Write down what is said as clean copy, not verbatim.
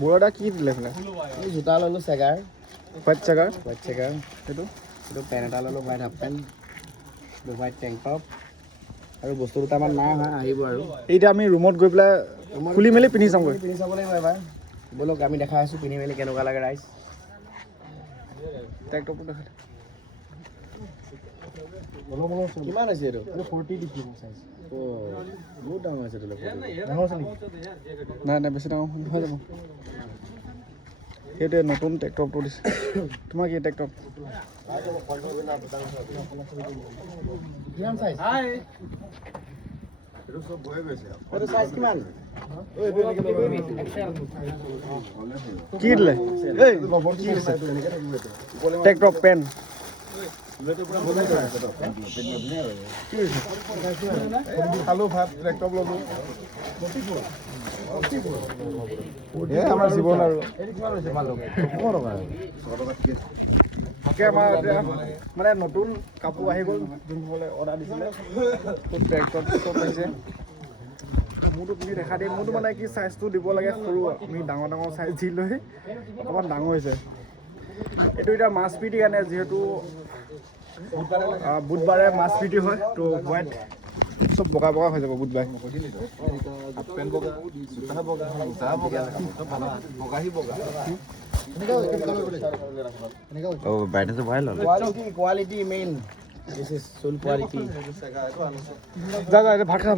বুঢ়াটা কি দিলে ফেলে জোতা ল'লোঁ চেগাৰ হোৱাইট চেগাৰ সেইটো পেণ্ট এটা ল'লোঁ white half pant white tank top আৰু বস্তু দুটামান নাই অহা আহিব আৰু এতিয়া আমি ৰুমত গৈ পেলাই খুলি মেলি পিন্ধি চামগৈ পিন্ধি চাব লাগিব এবাৰ ব'লক আমি দেখাই আছোঁ পিন্ধি মেলি কেনেকুৱা লাগে ৰাইজ টেংক টপটো দেখা কিমান হৈছে এইটো 40 দিছে চাইজ বহুত ডাঙৰ হৈছে এইটো ডাঙৰ আছে নেকি নাই বেছি ডাঙৰ হৈ যাব সেইটোৱে নতুন ট্ৰেক্টৰটো দিছে তোমাৰ কি ট্ৰেক্টৰ কিমান চাইজ এইটো চাইজ কিমান কি দিলে এই ট্ৰেক্টৰ পেন খালো ভাত ট্ৰেক্টৰ ল'লো আমাৰ জীৱন আৰু তাকে আমাৰ এতিয়া মানে নতুন কাপোৰ আহি গ'ল যোনসকলে অৰ্ডাৰ দিছিলে ট্ৰেক্টৰ আহিছে মোৰতো তুমি দেখা দিয়ে মোৰতো মানে কি চাইজটো দিব লাগে সৰু আমি ডাঙৰ চাইজ দি লৈ অকণমান ডাঙৰ হৈছে এইটো এতিয়া মাছ পিটি কাৰণে যিহেতু বুধবাৰে মাছ পিটি হয় তো হোৱাইট চব বগা হৈ যাব বুধবাৰে ব্ৰাইটনেছটো বঢ়াই ল'লে কোৱালিটি মেইন দিছ ইজ চুল কোৱালিটি যা ভাত খা